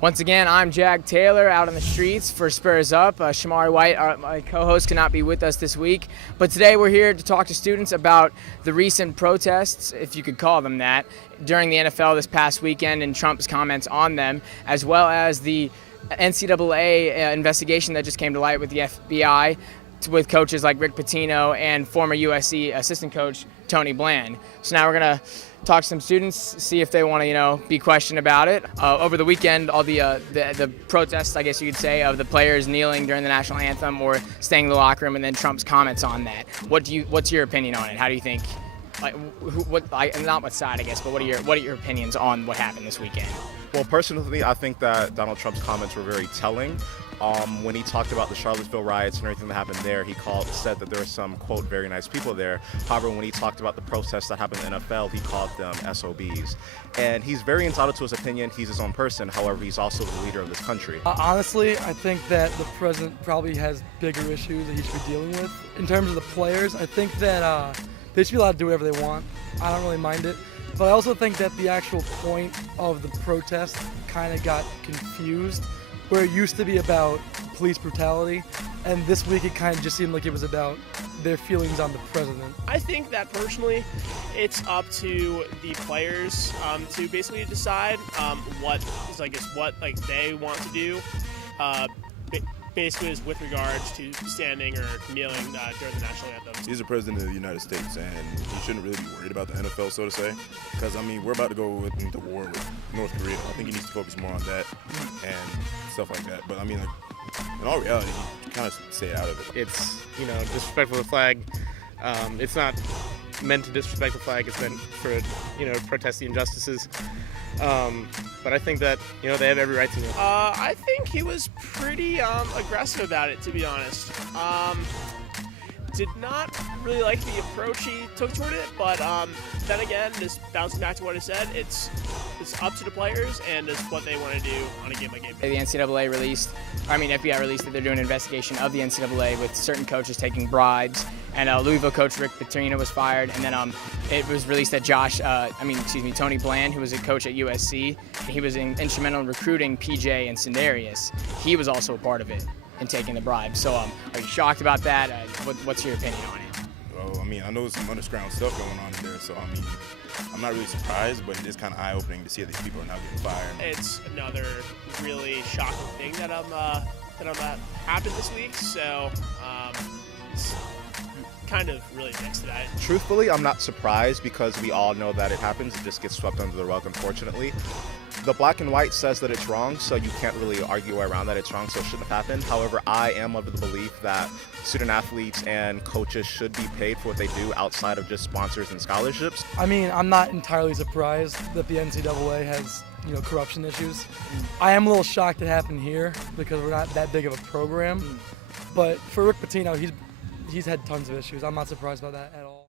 Once again, I'm Jag Taylor out on the streets for Spurs Up. Shamari White, my co-host, cannot be with us this week. But today we're here to talk to students about the recent protests, if you could call them that, during the NFL this past weekend and Trump's comments on them, as well as the NCAA investigation that just came to light with the FBI with coaches like Rick Pitino and former USC assistant coach Tony Bland. So now we're going to talk to some students, see if they want to, be questioned about it. Over the weekend, all the protests, I guess you could say, of the players kneeling during the national anthem or staying in the locker room, and then Trump's comments on that. What's your opinion on it? How do you think? Not what side, I guess, but what are your opinions on what happened this weekend? Well, personally, I think that Donald Trump's comments were very telling. When he talked about the Charlottesville riots and everything that happened there, he said that there were some, quote, very nice people there. However, when he talked about the protests that happened in the NFL, he called them SOBs. And he's very entitled to his opinion. He's his own person. However, he's also the leader of this country. Honestly, I think that the president probably has bigger issues that he should be dealing with. In terms of the players, I think that they should be allowed to do whatever they want. I don't really mind it. But I also think that the actual point of the protest kind of got confused, where it used to be about police brutality, and this week it kind of just seemed like it was about their feelings on the president. I think that personally, it's up to the players to basically decide what they want to do. Basically, is with regards to standing or kneeling during the national anthem. He's the president of the United States, and he shouldn't really be worried about the NFL, so to say, because we're about to go into war with North Korea. I think he needs to focus more on that and stuff like that. But in all reality, he kind of stay out of it. It's disrespectful to the flag. It's not meant to disrespect the flag. It's meant for protest the injustices. But I think that they have every right to kneel. I think he was pretty aggressive about it, to be honest. Did not really like the approach he took toward it, but then again, just bouncing back to what I said, it's up to the players and it's what they want to do on a game-by-game basis. The FBI released that they're doing an investigation of the NCAA with certain coaches taking bribes, and Louisville coach Rick Pitino was fired, and then it was released that Tony Bland, who was a coach at USC, and he was instrumental in recruiting PJ and Sindarius. He was also a part of it in taking the bribe. So are you shocked about that? What's your opinion on it? Well, I know there's some underground stuff going on in there, so I'm not really surprised, but it is kind of eye-opening to see that these people are now getting fired. It's another really shocking thing that happened this week, so it's kind of really mixed today. Truthfully, I'm not surprised because we all know that it happens. It just gets swept under the rug, unfortunately. The black and white says that it's wrong, so you can't really argue around that it's wrong, so it shouldn't have happened. However, I am of the belief that student athletes and coaches should be paid for what they do outside of just sponsors and scholarships. I'm not entirely surprised that the NCAA has corruption issues. I am a little shocked it happened here because we're not that big of a program. But for Rick Pitino, he's had tons of issues. I'm not surprised by that at all.